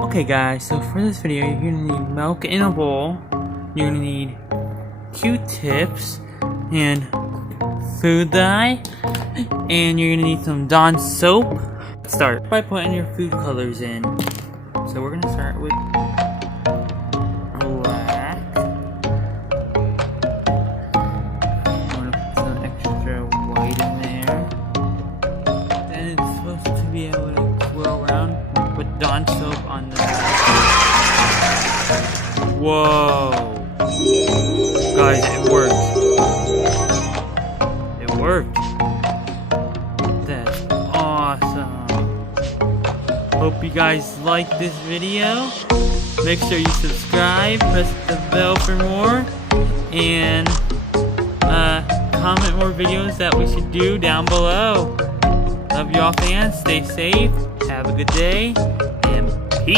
Okay guys, so for this video you're gonna need milk in a bowl, you're gonna need Q-tips and food dye, and you're gonna need some Dawn soap. Start by putting your food colors in. So we're gonna start with black. I'm gonna put some extra white in there. Then it's supposed to be able to swirl around. Put Dawn soap on the Whoa! Guys, it worked. It worked. That's awesome. Hope you guys like this video. Make sure you subscribe, press the bell for more, and comment more videos that we should do down below. Love you all fans. Stay safe. Have a good day.